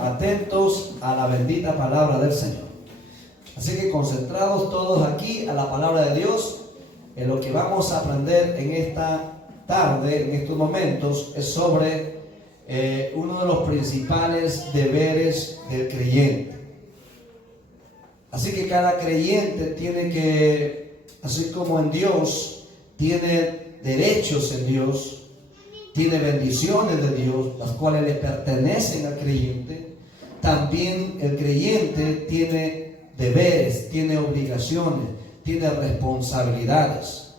Atentos a la bendita palabra del Señor. Así que concentrados todos aquí a la palabra de Dios, en lo que vamos a aprender en esta tarde, en estos momentos, es sobre uno de los principales deberes del creyente. Así que cada creyente tiene que, así como en Dios, tiene derechos en Dios, tiene bendiciones de Dios, las cuales le pertenecen al creyente. También el creyente tiene deberes, tiene obligaciones, tiene responsabilidades.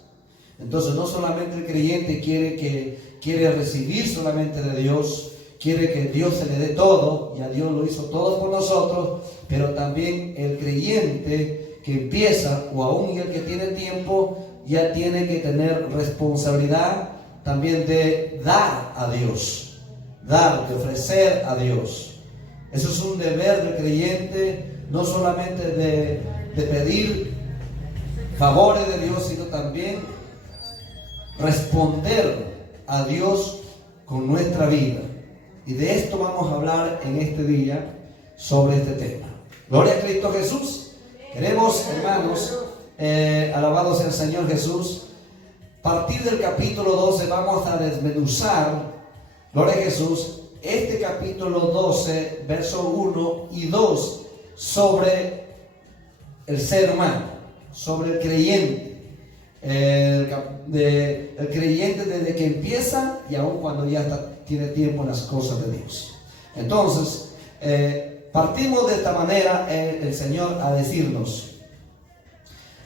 Entonces no solamente el creyente quiere recibir solamente de Dios, quiere que Dios se le dé todo, ya Dios lo hizo todo por nosotros, pero también el creyente que empieza, o aún el que tiene tiempo, ya tiene que tener responsabilidad también de dar a Dios, de ofrecer a Dios. Eso es un deber del creyente, no solamente de pedir favores de Dios, sino también responder a Dios con nuestra vida. Y de esto vamos a hablar en este día, sobre este tema. Gloria a Cristo Jesús. Queremos, hermanos, alabado sea el Señor Jesús. A partir del capítulo 12 vamos a desmenuzar, gloria a Jesús, este capítulo 12, versos 1 y 2, sobre el ser humano, sobre el creyente. El creyente desde que empieza y aún cuando ya tiene tiempo en las cosas de Dios. Entonces, partimos de esta manera el Señor a decirnos: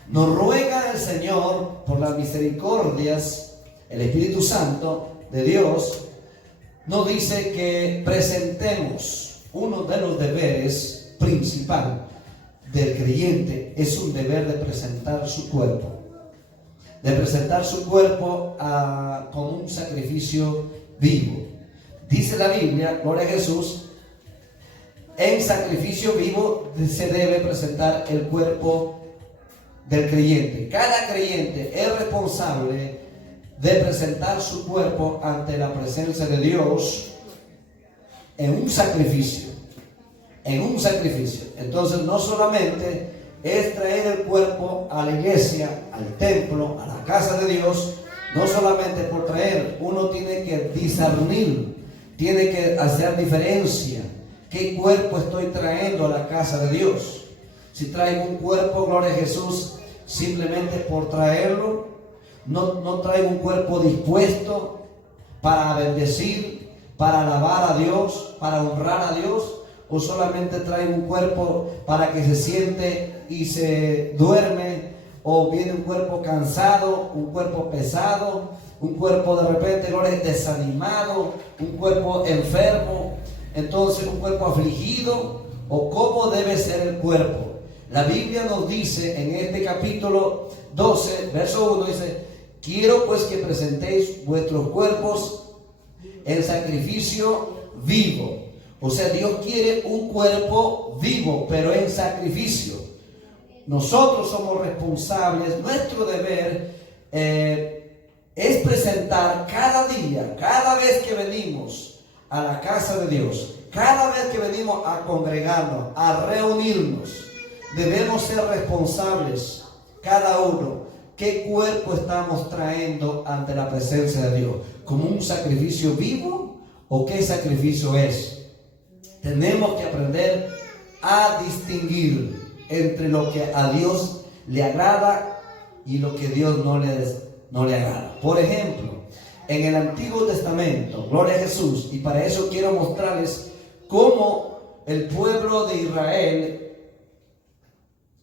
nos ruega el Señor por las misericordias, el Espíritu Santo de Dios nos dice que presentemos uno de los deberes principal del creyente. Es un deber de presentar su cuerpo, como un sacrificio vivo. Dice la Biblia, gloria a Jesús, en sacrificio vivo se debe presentar el cuerpo del creyente. Cada creyente es responsable de presentar su cuerpo ante la presencia de Dios en un sacrificio. Entonces no solamente es traer el cuerpo a la iglesia, al templo, a la casa de Dios. No solamente por traer, uno tiene que discernir, tiene que hacer diferencia. ¿Qué cuerpo estoy trayendo a la casa de Dios? Si traigo un cuerpo, gloria a Jesús, simplemente por traerlo, no traigo un cuerpo dispuesto para bendecir, para alabar a Dios, para honrar a Dios, o solamente traigo un cuerpo para que se siente y se duerme, o viene un cuerpo cansado, un cuerpo pesado, un cuerpo de repente, gloria, desanimado, un cuerpo enfermo, entonces un cuerpo afligido. ¿O cómo debe ser el cuerpo? La Biblia nos dice en este capítulo 12, verso 1, dice: quiero pues que presentéis vuestros cuerpos en sacrificio vivo. O sea, Dios quiere un cuerpo vivo, pero en sacrificio. Nosotros somos responsables, nuestro deber es presentar cada día, cada vez que venimos a la casa de Dios, cada vez que venimos a congregarnos, a reunirnos, debemos ser responsables, cada uno, qué cuerpo estamos trayendo ante la presencia de Dios, como un sacrificio vivo o qué sacrificio es. Tenemos que aprender a distinguir entre lo que a Dios le agrada y lo que a Dios no le agrada. Por ejemplo, en el Antiguo Testamento, gloria a Jesús, y para eso quiero mostrarles cómo el pueblo de Israel,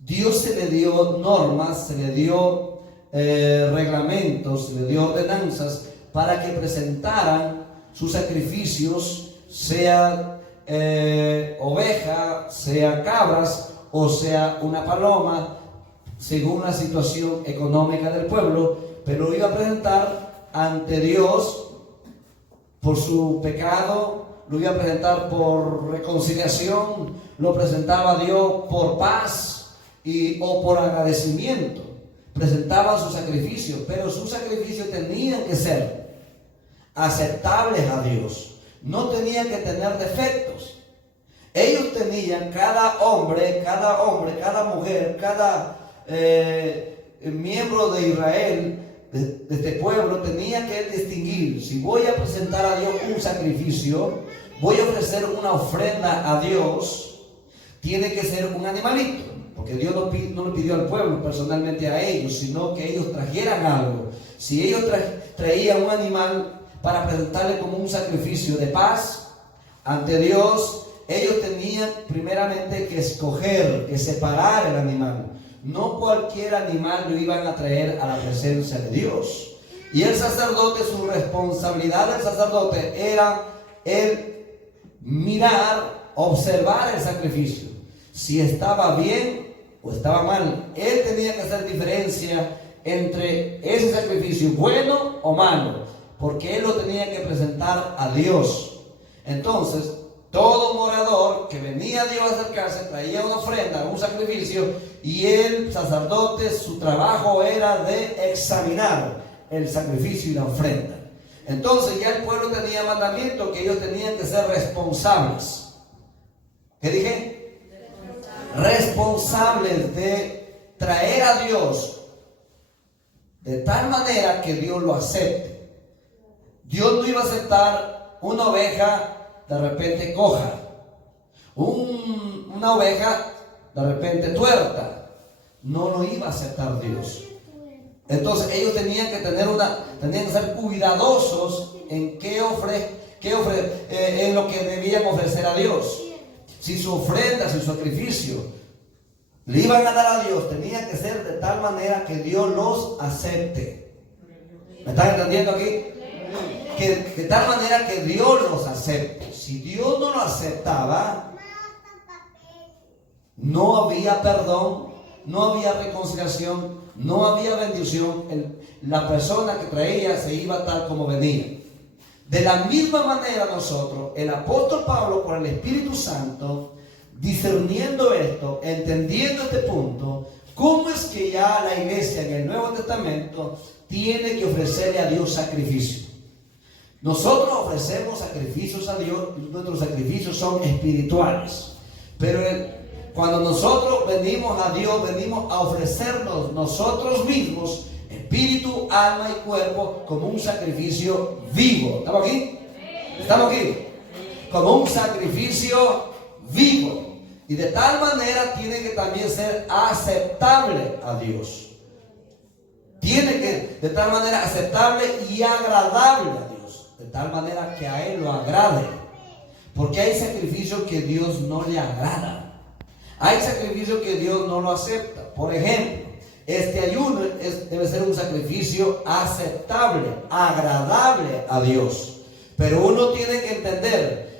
Dios se le dio normas, se le dio reglamentos, se le dio ordenanzas para que presentaran sus sacrificios, sea oveja, sea cabras o sea una paloma, según la situación económica del pueblo, pero lo iba a presentar ante Dios por su pecado, lo iba a presentar por reconciliación, lo presentaba a Dios por paz o por agradecimiento. Presentaba sus sacrificios, pero sus sacrificios tenían que ser aceptables a Dios, no tenían que tener defectos. tenía cada hombre, cada mujer, cada miembro de Israel, de este pueblo, tenía que distinguir: si voy a presentar a Dios un sacrificio, voy a ofrecer una ofrenda a Dios, tiene que ser un animalito, porque Dios no le pidió al pueblo personalmente a ellos, sino que ellos trajeran algo. Si ellos traían un animal para presentarle como un sacrificio de paz ante Dios, ellos tenían primeramente que escoger, que separar el animal. No cualquier animal lo iban a traer a la presencia de Dios. Y el sacerdote, su responsabilidad del sacerdote era el mirar, observar el sacrificio, si estaba bien o estaba mal. Él tenía que hacer diferencia entre ese sacrificio bueno o malo, porque él lo tenía que presentar a Dios. Entonces, todo morador que venía a Dios a acercarse traía una ofrenda, un sacrificio, y el sacerdote, su trabajo era de examinar el sacrificio y la ofrenda. Entonces ya el pueblo tenía mandamiento que ellos tenían que ser responsables. ¿Qué dije? Responsables de traer a Dios de tal manera que Dios lo acepte. Dios no iba a aceptar una oveja de repente coja, una oveja de repente tuerta. No lo iba a aceptar Dios. Entonces ellos tenían que ser cuidadosos en en lo que debían ofrecer a Dios. Si su ofrenda, si su sacrificio le iban a dar a Dios, tenía que ser de tal manera que Dios los acepte. ¿Me están entendiendo aquí? Que de tal manera que Dios los acepte. Si Dios no lo aceptaba, no había perdón, no había reconciliación, no había bendición. La persona que traía se iba tal como venía. De la misma manera nosotros, el apóstol Pablo, por el Espíritu Santo, discerniendo esto, entendiendo este punto, ¿cómo es que ya la iglesia en el Nuevo Testamento tiene que ofrecerle a Dios sacrificio? Nosotros ofrecemos sacrificios a Dios, nuestros sacrificios son espirituales. Pero cuando nosotros venimos a Dios, venimos a ofrecernos nosotros mismos, espíritu, alma y cuerpo, como un sacrificio vivo. ¿Estamos aquí? ¿Estamos aquí? Como un sacrificio vivo. Y de tal manera tiene que también ser aceptable a Dios. Tiene que, de tal manera, aceptable y agradable a Dios. De tal manera que a Él lo agrade. Porque hay sacrificios que Dios no le agrada. Hay sacrificios que Dios no lo acepta. Por ejemplo, este ayuno debe ser un sacrificio aceptable, agradable a Dios. Pero uno tiene que entender,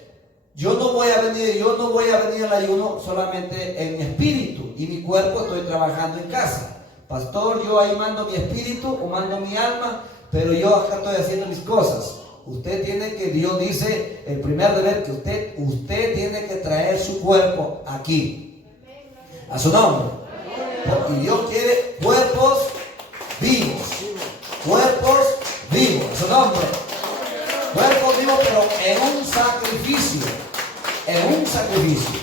yo no voy a venir al ayuno solamente en mi espíritu y mi cuerpo estoy trabajando en casa. Pastor, yo ahí mando mi espíritu o mando mi alma, pero yo acá estoy haciendo mis cosas. Usted tiene que, Dios dice, el primer deber que usted tiene que traer su cuerpo aquí, a su nombre. Porque Dios quiere cuerpos vivos, a su nombre. Cuerpos vivos, pero en un sacrificio.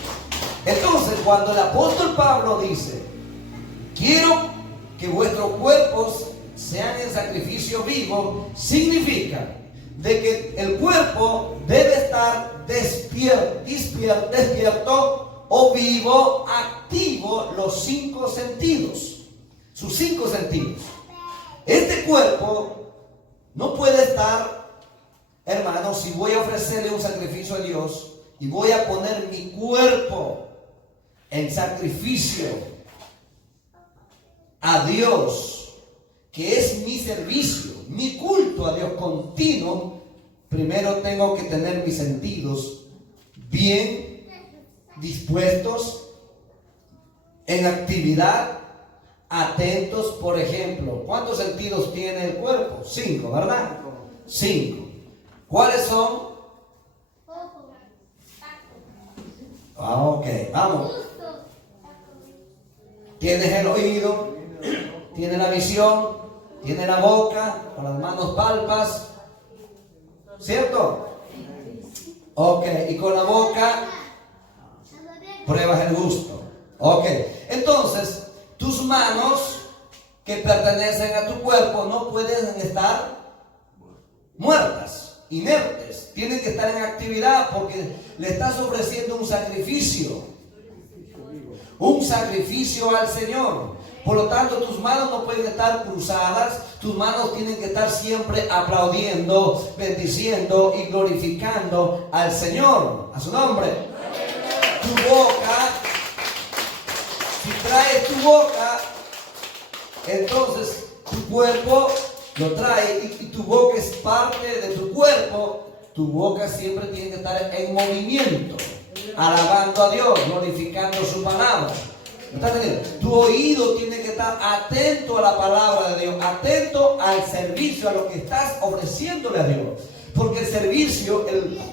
Entonces, cuando el apóstol Pablo dice, quiero que vuestros cuerpos sean en sacrificio vivo, significa de que el cuerpo debe estar despierto o vivo, activo, los 5 sentidos, sus 5 sentidos. Este cuerpo no puede estar, hermano, si voy a ofrecerle un sacrificio a Dios y voy a poner mi cuerpo en sacrificio a Dios, que es mi servicio, mi culto a Dios continuo, primero tengo que tener mis sentidos bien dispuestos, en actividad, atentos. Por ejemplo, ¿cuántos sentidos tiene el cuerpo? 5, ¿verdad? 5. ¿Cuáles son? Ok, vamos. Tienes el oído, tienes la visión, tienes la boca, con las manos palpas, ¿cierto? Ok, y con la boca pruebas el gusto. Ok, entonces tus manos que pertenecen a tu cuerpo no pueden estar muertas, inertes. Tienen que estar en actividad porque le estás ofreciendo un sacrificio al Señor. Por lo tanto, tus manos no pueden estar cruzadas, tus manos tienen que estar siempre aplaudiendo, bendiciendo y glorificando al Señor, a su nombre. Tu boca, si traes tu boca, entonces tu cuerpo lo trae y tu boca es parte de tu cuerpo. Tu boca siempre tiene que estar en movimiento, alabando a Dios, glorificando su palabra. Tu oído tiene que estar atento a la palabra de Dios, atento al servicio, a lo que estás ofreciéndole a Dios. Porque el servicio,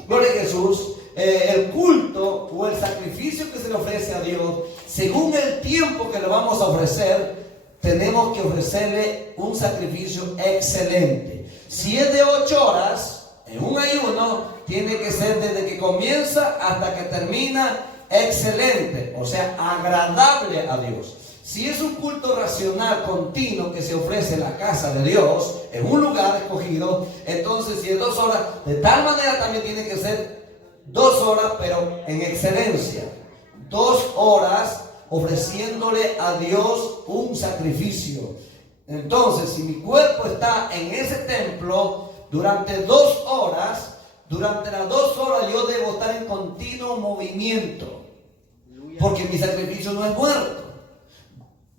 gloria a Jesús, el culto o el sacrificio que se le ofrece a Dios, según el tiempo que le vamos a ofrecer, tenemos que ofrecerle un sacrificio excelente. Si es de 8 horas, en un ayuno, tiene que ser desde que comienza hasta que termina excelente, o sea, agradable a Dios. Si es un culto racional continuo que se ofrece en la casa de Dios, en un lugar escogido, entonces si es 2 horas, de tal manera también tiene que ser 2 horas, pero en excelencia. 2 horas ofreciéndole a Dios un sacrificio. Entonces, si mi cuerpo está en ese templo durante 2 horas, durante las 2 horas yo debo estar en continuo movimiento. Porque mi sacrificio no es muerto.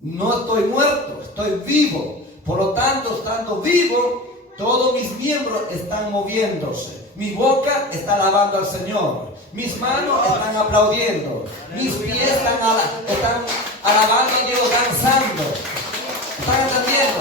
No estoy muerto, estoy vivo. Por lo tanto, estando vivo, todos mis miembros están moviéndose. Mi boca está alabando al Señor. Mis manos están aplaudiendo. Mis pies están alabando a Dios, danzando. ¿Están entendiendo?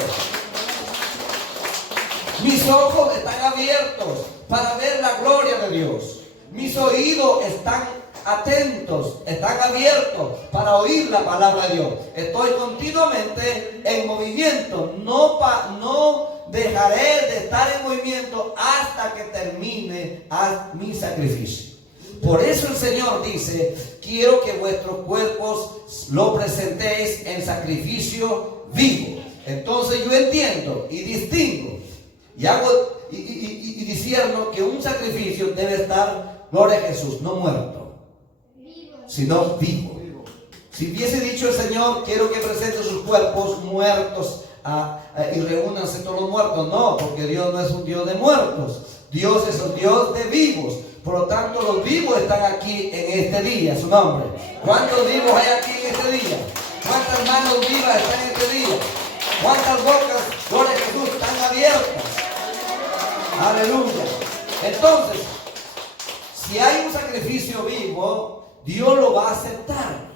Mis ojos están abiertos para ver la gloria de Dios. Mis oídos están atentos, están abiertos para oír la palabra de Dios. Estoy continuamente en movimiento. No dejaré de estar en movimiento hasta que termine mi sacrificio. Por eso el Señor dice: quiero que vuestros cuerpos lo presentéis en sacrificio vivo. Entonces yo entiendo y distingo y hago y discierno que un sacrificio debe estar, gloria a Jesús, no muerto, sino vivo. Si hubiese dicho el Señor: quiero que presenten sus cuerpos muertos y reúnanse todos los muertos, no, porque Dios no es un Dios de muertos, Dios es un Dios de vivos. Por lo tanto, los vivos están aquí en este día, su nombre. ¿Cuántos vivos hay aquí en este día? ¿Cuántas manos vivas están en este día? ¿Cuántas bocas, gloria a Jesús, están abiertas? Aleluya. Entonces, si hay un sacrificio vivo, Dios lo va a aceptar.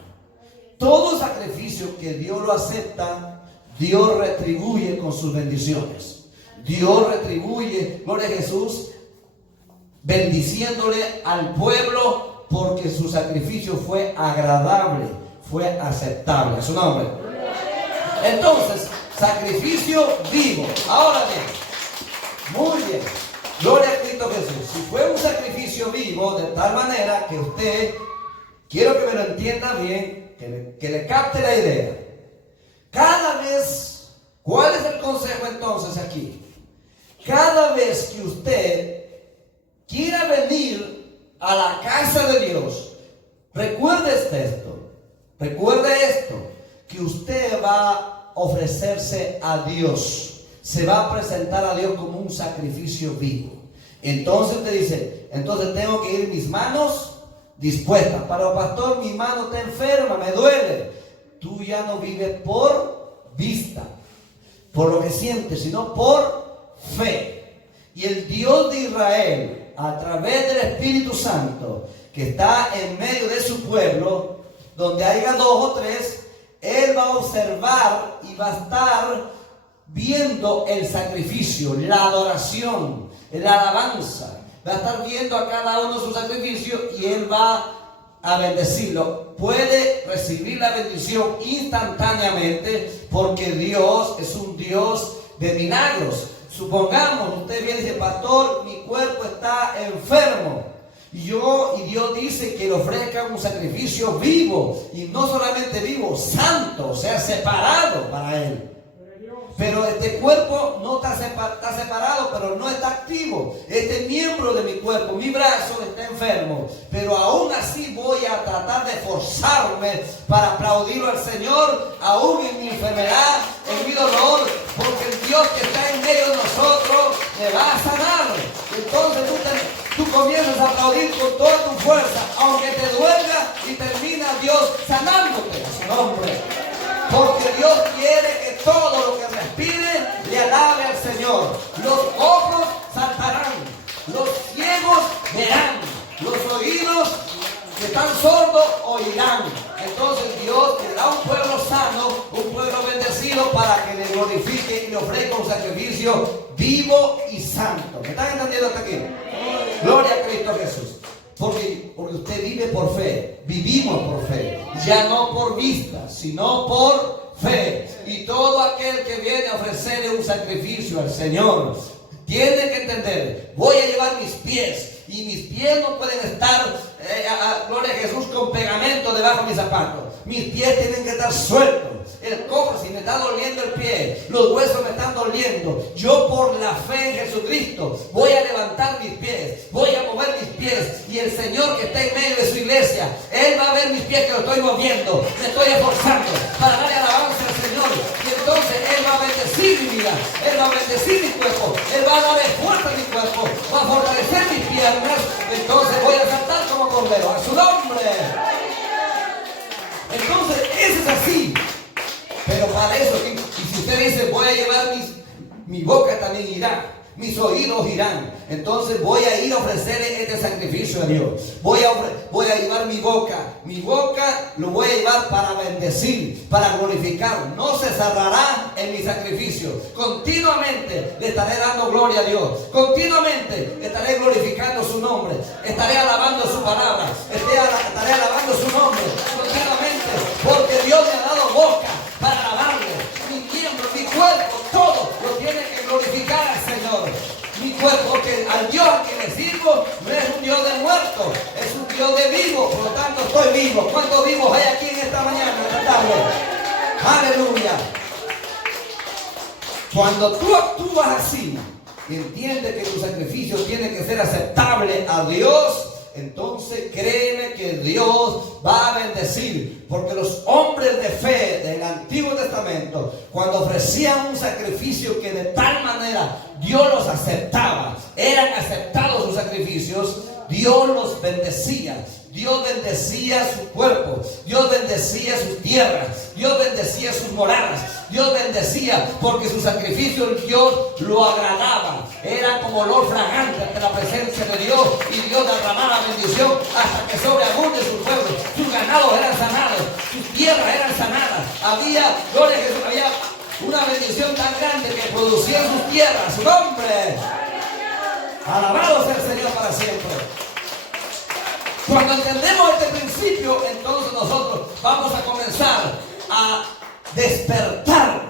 Todo sacrificio que Dios lo acepta, Dios retribuye con sus bendiciones. Dios retribuye, gloria a Jesús, bendiciéndole al pueblo porque su sacrificio fue agradable, fue aceptable. A su nombre. Entonces, sacrificio vivo. Ahora bien, muy bien, gloria a Cristo Jesús. Si fue un sacrificio vivo, de tal manera que usted, quiero que me lo entienda bien, que le capte la idea. Cada vez, ¿cuál es el consejo entonces aquí? Cada vez que usted quiera venir a la casa de Dios, recuerde esto, que usted va a ofrecerse a Dios, se va a presentar a Dios como un sacrificio vivo. Entonces te dice: entonces tengo que ir mis manos dispuestas. Pero pastor, mi mano está enferma, me duele. Tú ya no vives por vista, por lo que sientes, sino por fe. Y el Dios de Israel, a través del Espíritu Santo que está en medio de su pueblo, donde haya 2 o 3, Él va a observar y va a estar viendo el sacrificio, la adoración, la alabanza. Va a estar viendo a cada uno su sacrificio y Él va a bendecirlo. Puede recibir la bendición instantáneamente porque Dios es un Dios de milagros. Supongamos, usted viene y dice: pastor, mi cuerpo está enfermo. Y Dios dice que le ofrezcan un sacrificio vivo, y no solamente vivo, santo, o sea, separado para Él. Pero este cuerpo no está separado, pero no está activo. Este miembro de mi cuerpo, mi brazo, está enfermo. Pero aún así voy a tratar de esforzarme para aplaudirlo al Señor, aún en mi enfermedad, en mi dolor, porque el Dios que está en medio de nosotros me va a sanar. Entonces tú comienzas a aplaudir con toda tu fuerza, aunque te duela, y termina Dios sanándote a su nombre. Porque Dios quiere que todo lo que respire le alabe al Señor. Los ojos saltarán, los ciegos verán, los oídos que están sordos oirán. Entonces Dios le da un pueblo sano, un pueblo bendecido, para que le glorifique y le ofrezca un sacrificio vivo y santo. ¿Me están entendiendo hasta aquí? Gloria a Cristo Jesús. Porque usted vive por fe, vivimos por fe, ya no por vista, sino por fe. Y todo aquel que viene a ofrecerle un sacrificio al Señor tiene que entender: voy a llevar mis pies, y mis pies no pueden estar, gloria a Jesús, con pegamento debajo de mis zapatos. Mis pies tienen que estar sueltos. El cobre, si me está doliendo el pie, los huesos me están doliendo, yo por la fe en Jesucristo voy a levantar mis pies, voy a mover mis pies, y el Señor que está en medio de su iglesia, Él va a ver mis pies que lo estoy moviendo, me estoy esforzando para darle alabanza al Señor, y entonces Él va a bendecir mi vida, Él va a bendecir mi cuerpo, Él va a darle fuerza a mi cuerpo, va a fortalecer mis piernas. Entonces voy a saltar como cordero a su nombre. Entonces eso es así. Pero para eso, y si usted dice: voy a llevar mi boca, también irá, mis oídos irán, entonces voy a ir a ofrecerle este sacrificio a Dios. Voy a llevar mi boca lo voy a llevar para bendecir, para glorificar. No se cerrará en mi sacrificio. Continuamente le estaré dando gloria a Dios. Continuamente estaré glorificando su nombre. Estaré alabando su palabra. Estaré alabando su nombre continuamente, porque Dios me ha dado boca para alabarle. Mi miembro, mi cuerpo, todo lo tiene que glorificar al Señor. Mi cuerpo, porque al Dios a quien le sirvo no es un Dios de muertos, es un Dios de vivos. Por lo tanto estoy vivo. ¿Cuántos vivos hay aquí en esta mañana, en esta tarde? Aleluya. Cuando tú actúas así, entiende que tu sacrificio tiene que ser aceptable a Dios. Entonces créeme que Dios va a bendecir, porque los hombres de fe del Antiguo Testamento, cuando ofrecían un sacrificio que de tal manera Dios los aceptaba, eran aceptados sus sacrificios, Dios los bendecía. Dios bendecía su cuerpo, Dios bendecía sus tierras, Dios bendecía sus moradas, Dios bendecía, porque su sacrificio Dios lo agradaba. Era como olor fragante ante la presencia de Dios, y Dios derramaba bendición hasta que sobreabunde su pueblo. Sus ganados eran sanados, sus tierras eran sanadas. Había, gloria a Jesús, había una bendición tan grande que producía en sus tierras su nombre. Alabado sea el Señor para siempre. Cuando entendemos este principio, entonces nosotros vamos a comenzar a despertar.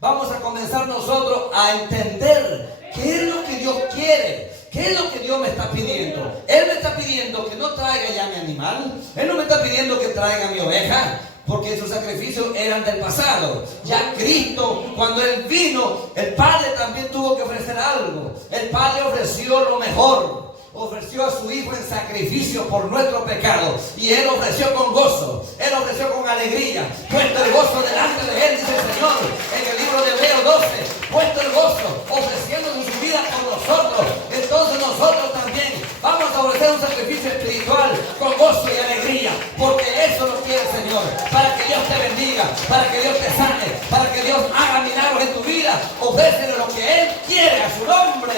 Vamos a comenzar nosotros a entender qué es lo que Dios quiere, qué es lo que Dios me está pidiendo. Él me está pidiendo que no traiga ya mi animal. Él no me está pidiendo que traiga mi oveja, porque esos sacrificios eran del pasado. Ya Cristo, cuando Él vino, el Padre también tuvo que ofrecer algo. El Padre ofreció lo mejor. Ofreció a su Hijo en sacrificio por nuestro pecado, y Él ofreció con gozo, Él ofreció con alegría, puesto el gozo delante de Él, dice el Señor en el libro de Hebreos 12, puesto el gozo, ofreciendo su vida por nosotros. Entonces nosotros también vamos a ofrecer un sacrificio espiritual con gozo y alegría, porque eso lo quiere el Señor, para que Dios te bendiga, para que Dios te sane, para que Dios haga milagros en tu vida. Ofrécele lo que Él quiere a su nombre.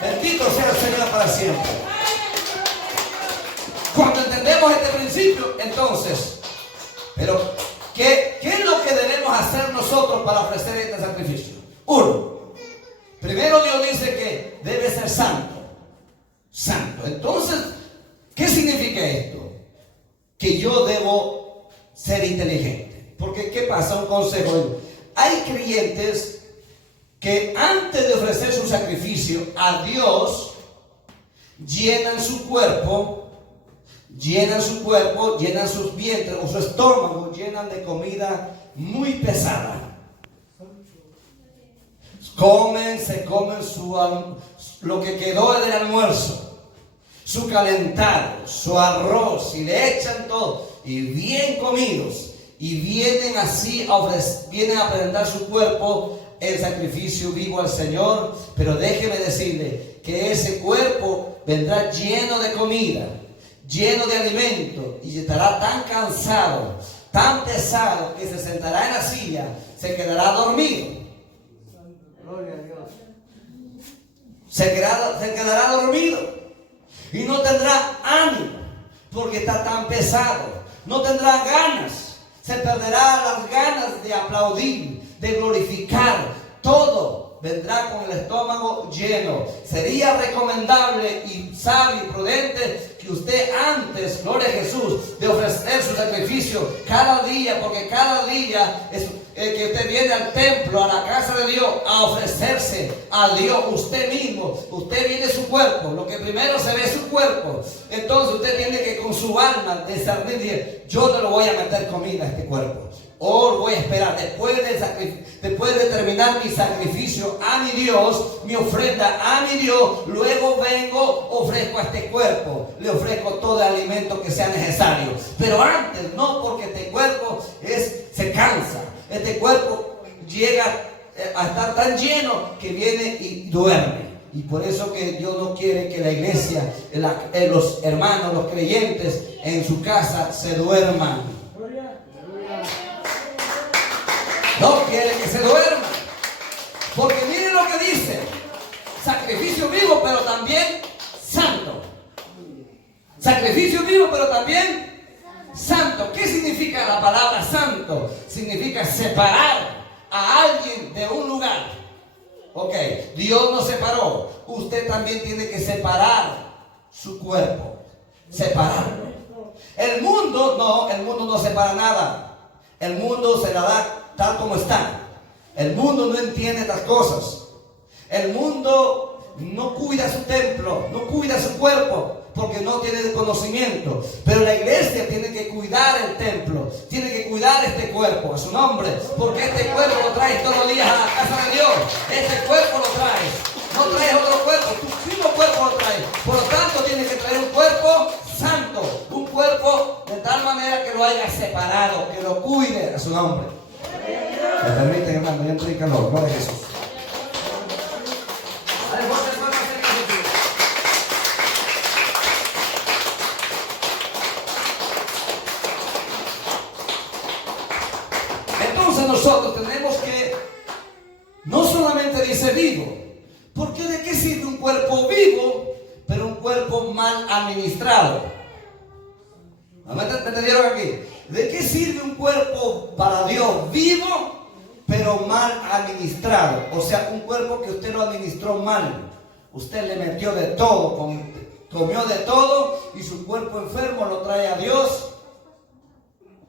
Bendito sea el Señor para siempre. Cuando entendemos este principio, entonces, pero ¿qué es lo que debemos hacer nosotros para ofrecer este sacrificio? Uno, primero Dios dice que debe ser santo. Santo. Entonces, ¿qué significa esto? Que yo debo ser inteligente. Porque ¿qué pasa? Un consejo. Hay creyentes que antes de ofrecer su sacrificio a Dios, llenan su cuerpo, llenan sus vientres o su estómago, llenan de comida muy pesada. Se comen lo que quedó del almuerzo, su calentado, su arroz, y le echan todo, y bien comidos, y vienen así vienen a presentar su cuerpo en sacrificio vivo al Señor. Pero déjeme decirle que ese cuerpo vendrá lleno de comida, lleno de alimento, y estará tan cansado, tan pesado, que se sentará en la silla, se quedará dormido. Gloria a Dios. Se quedará dormido y no tendrá ánimo porque está tan pesado. No tendrá ganas. Se perderá las ganas de aplaudir, de glorificar. Todo vendrá con el estómago lleno. Sería recomendable y sabio y prudente que usted antes, gloria a Jesús, de ofrecer su sacrificio cada día, porque cada día es que usted viene al templo, a la casa de Dios, a ofrecerse a Dios usted mismo. Usted viene su cuerpo, lo que primero se ve es su cuerpo. Entonces usted tiene que con su alma discernir, decir: yo no le voy a meter comida a este cuerpo. O voy a esperar, después de terminar mi sacrificio a mi Dios, mi ofrenda a mi Dios, luego vengo, ofrezco a este cuerpo, le ofrezco todo el alimento que sea necesario. Pero antes no, porque este cuerpo se cansa, este cuerpo llega a estar tan lleno que viene y duerme. Y por eso que Dios no quiere que la iglesia, los hermanos, los creyentes en su casa se duerman. No quiere que se duerma. Porque miren lo que dice: sacrificio vivo, pero también santo. Sacrificio vivo, pero también santo. ¿Qué significa la palabra santo? Significa separar a alguien de un lugar. Ok, Dios nos separó. Usted también tiene que separar su cuerpo. Separarlo. El mundo no separa nada. El mundo se la da tal como está. El mundo no entiende estas cosas. El mundo no cuida su templo, no cuida su cuerpo, porque no tiene conocimiento. Pero la iglesia tiene que cuidar el templo, tiene que cuidar este cuerpo, a su nombre, porque este cuerpo lo traes todos los días a la casa de Dios. Este cuerpo lo traes, no traes otro cuerpo, tu mismo cuerpo lo traes. Por lo tanto, tienes que traer un cuerpo santo, un cuerpo de tal manera que lo haya separado, que lo cuide, a su nombre. Me permiten, hermano, yo estoy en calor, gloria a Jesús. Entonces nosotros tenemos que, no solamente dice vivo, porque ¿de qué sirve un cuerpo vivo, pero un cuerpo mal administrado? ¿Me entendieron aquí? ¿De qué sirve un cuerpo para Dios vivo, pero mal administrado? O sea, un cuerpo que usted lo administró mal. Usted le metió de todo, comió de todo, y su cuerpo enfermo lo trae a Dios.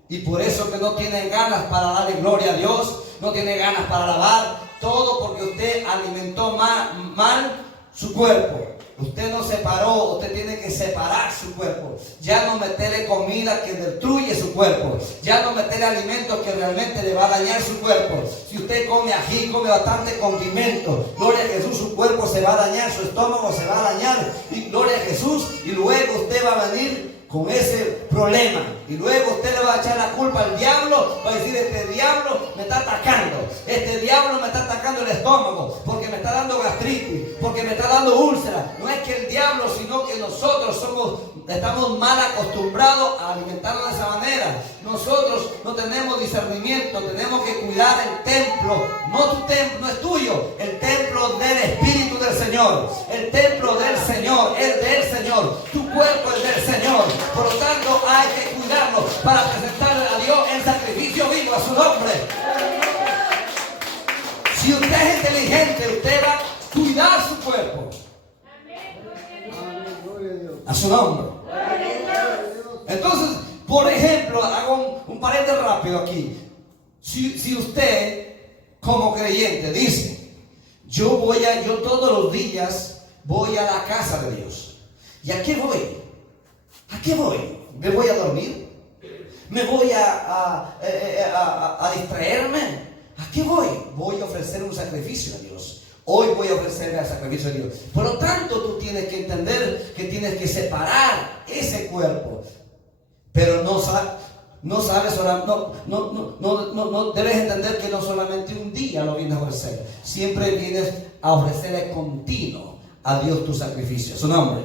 Y por eso que no tiene ganas para darle gloria a Dios, no tiene ganas para alabar, todo porque usted alimentó mal su cuerpo. Usted no separó, usted tiene que separar su cuerpo. Ya no meterle comida que destruye su cuerpo. Ya no meterle alimentos que realmente le va a dañar su cuerpo. Si usted come ají, come bastante condimento, gloria a Jesús, su cuerpo se va a dañar, su estómago se va a dañar, y gloria a Jesús, y luego usted va a venir con ese problema, y luego usted le va a echar la culpa al diablo. Va a decir: este diablo me está atacando, este diablo me está atacando el estómago, porque me está dando gastritis, porque me está dando úlcera. No es que el diablo, sino que nosotros estamos mal acostumbrados a alimentarnos de esa manera. Nosotros no tenemos discernimiento, tenemos que cuidar el templo. No tu templo, no es tuyo, el templo del Espíritu del Señor, el templo del Señor, es del Señor, tu cuerpo es del Señor. Por lo tanto, hay que cuidarlo para presentarle a Dios el sacrificio vivo, a su nombre. Si usted es inteligente, usted va a cuidar su cuerpo, a su nombre. Entonces, por ejemplo, hago un paréntesis rápido aquí. Si usted, como creyente, dice: yo todos los días voy a la casa de Dios, ¿Y a qué voy? ¿A qué voy? ¿Me voy a dormir? ¿Me voy a distraerme? ¿A qué voy? Voy a ofrecer un sacrificio a Dios. Hoy voy a ofrecer el sacrificio a Dios. Por lo tanto, tú tienes que entender que tienes que separar ese cuerpo. Pero no sabes, no debes entender que no solamente un día lo vienes a ofrecer. Siempre vienes a ofrecerle continuo a Dios tu sacrificio. Su nombre.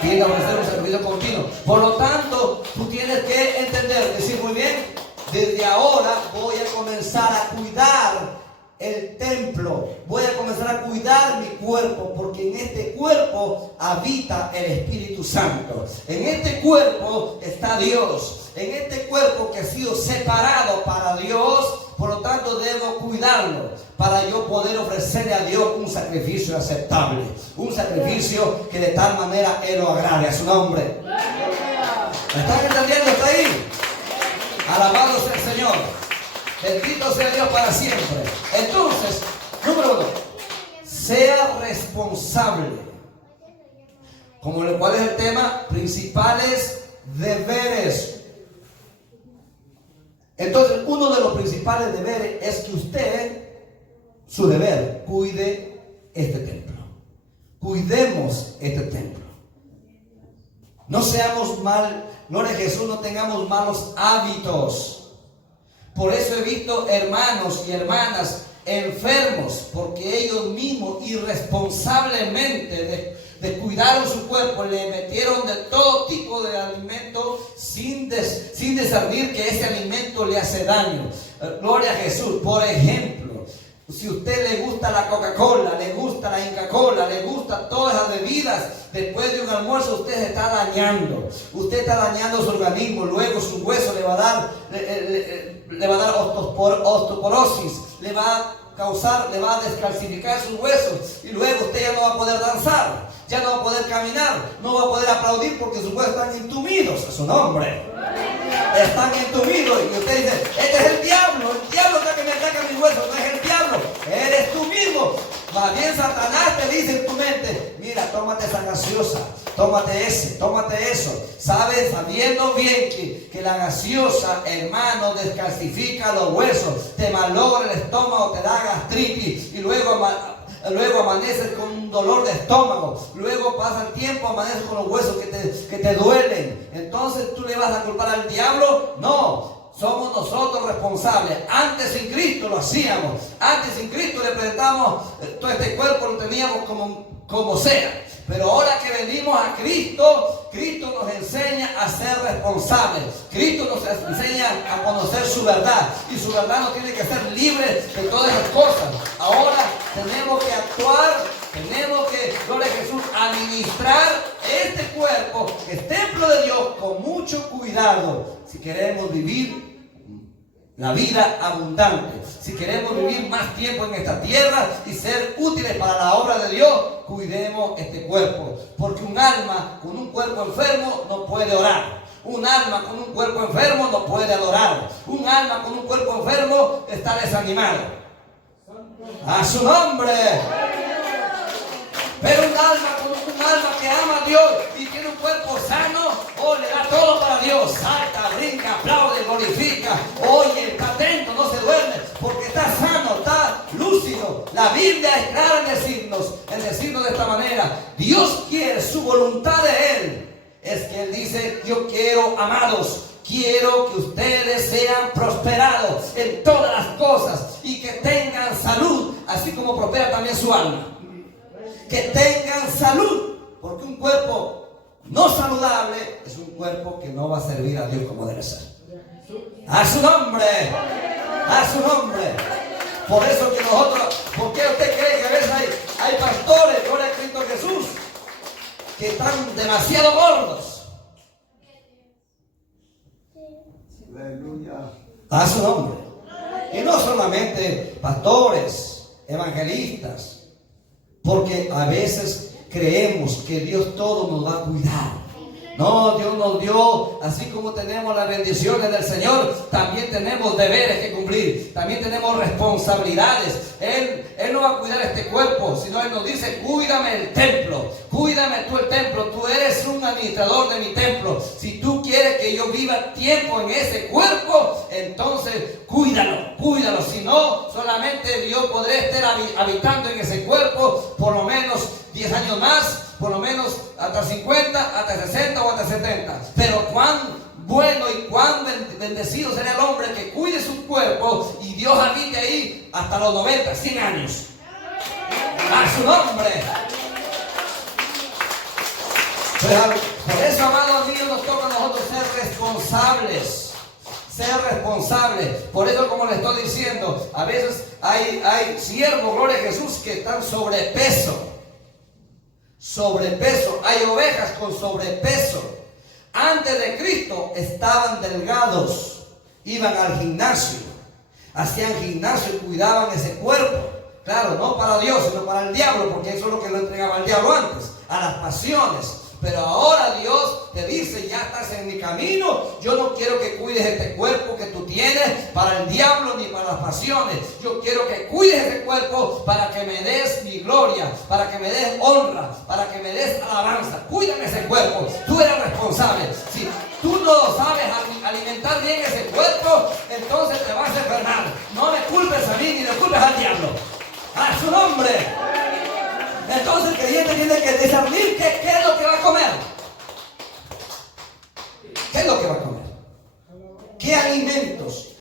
Vienes a ofrecer un sacrificio continuo. Por lo tanto, tú tienes que entender, decir muy bien, desde ahora voy a comenzar a cuidar el templo, voy a comenzar a cuidar mi cuerpo, porque en este cuerpo habita el Espíritu Santo. En este cuerpo está Dios. En este cuerpo que ha sido separado para Dios, por lo tanto debo cuidarlo para yo poder ofrecerle a Dios un sacrificio aceptable, un sacrificio que de tal manera Él lo agrade. A su nombre. ¿Me están entendiendo hasta ahí? Alabado sea el Señor. Bendito sea Dios para siempre. Entonces, número 1, sea responsable. ¿Cuál es el tema? Principales deberes. Entonces, uno de los principales deberes es que usted, su deber, cuide este templo. Cuidemos este templo. No seamos gloria a Jesús, no tengamos malos hábitos. Por eso he visto hermanos y hermanas enfermos, porque ellos mismos irresponsablemente descuidaron su cuerpo, le metieron de todo tipo de alimento sin discernir que ese alimento le hace daño. Gloria a Jesús. Por ejemplo, si a usted le gusta la Coca-Cola, le gusta la Inca-Cola, le gusta todas las bebidas, después de un almuerzo usted se está dañando. Usted está dañando su organismo. Luego su hueso le va a dar osteoporosis, le va a descalcificar sus huesos, y luego usted ya no va a poder danzar, ya no va a poder caminar, no va a poder aplaudir porque sus huesos están entumidos. A su nombre. Están entumidos, y usted dice: este es el diablo está que me ataca mis huesos. No es el diablo, eres tú mismo. Más bien Satanás te dice en tu mente: mira, tómate esa gaseosa, tómate eso. Sabes, sabiendo bien que la gaseosa, hermano, descalcifica los huesos, te malogra el estómago, te da gastritis, y luego amaneces con un dolor de estómago. Luego pasa el tiempo, amaneces con los huesos que te duelen. Entonces, ¿tú le vas a culpar al diablo? No. Somos nosotros responsables. Antes sin Cristo lo hacíamos. Antes sin Cristo le presentamos todo este cuerpo, lo teníamos como sea. Pero ahora que venimos a Cristo, Cristo nos enseña a ser responsables. Cristo nos enseña a conocer su verdad. Y su verdad nos tiene que ser libre de todas esas cosas. Ahora tenemos que actuar, tenemos que, gloria a Jesús, administrar este cuerpo, que es templo de Dios, con mucho cuidado. Si queremos vivir la vida abundante, si queremos vivir más tiempo en esta tierra y ser útiles para la obra de Dios, cuidemos este cuerpo. Porque un alma con un cuerpo enfermo no puede orar. Un alma con un cuerpo enfermo no puede adorar. Un alma con un cuerpo enfermo está desanimado. A su nombre. Pero un alma que ama a Dios y tiene un cuerpo sano, le da todo para Dios. Salta, brinca, aplaude, glorifica. Oye, está atento, no se duerme, porque está sano, está lúcido. La Biblia es clara en decirnos de esta manera: Dios quiere, su voluntad de Él es que Él dice: yo quiero, amados, quiero que ustedes sean prosperados en todas las cosas y que tengan salud, así como prospera también su alma. Que tengan salud, porque un cuerpo no saludable es un cuerpo que no va a servir a Dios como debe ser. A su nombre, a su nombre. Por eso que nosotros, ¿por qué usted cree que a veces hay pastores, gloria a Cristo Jesús, que están demasiado gordos? A su nombre. Y no solamente pastores, evangelistas, porque a veces creemos que Dios todo nos va a cuidar. No, Dios nos dio, así como tenemos las bendiciones del Señor, también tenemos deberes que cumplir, también tenemos responsabilidades. Él no va a cuidar este cuerpo, sino Él nos dice: cuídame el templo, cuídame tú el templo, tú eres un administrador de mi templo. Si tú quieres que yo viva tiempo en ese cuerpo, entonces cuídalo, cuídalo. Si no, solamente yo podré estar habitando en ese cuerpo por lo menos 10 años más, por lo menos hasta 50, hasta 60 o hasta 70. Pero cuán bueno y cuán bendecido será el hombre que cuide su cuerpo y Dios habite ahí hasta los 90, 100 años. A su nombre. Por eso, amados míos, nos toca a nosotros ser responsables. Ser responsables. Por eso, como le estoy diciendo, a veces hay siervos, gloria a Jesús, que están sobrepeso. Sobrepeso. Hay ovejas con sobrepeso. Antes de Cristo estaban delgados. Iban al gimnasio. Hacían gimnasio y cuidaban ese cuerpo. Claro, no para Dios, sino para el diablo, porque eso es lo que lo entregaba el diablo antes, a las pasiones. Pero ahora Dios te dice: ya estás en mi camino. Yo no quiero que cuides este cuerpo que tú tienes para el diablo ni para las pasiones. Yo quiero que cuides este cuerpo para que me des mi gloria, para que me des honra, para que me des alabanza. Cuídame ese cuerpo. Tú eres responsable. Si tú no sabes alimentar bien ese cuerpo, entonces te vas a enfermar. No me culpes a mí ni le culpes al diablo. A su nombre. Entonces el creyente tiene que discernir qué es lo que va a comer. ¿Qué es lo que va a comer? ¿Qué alimento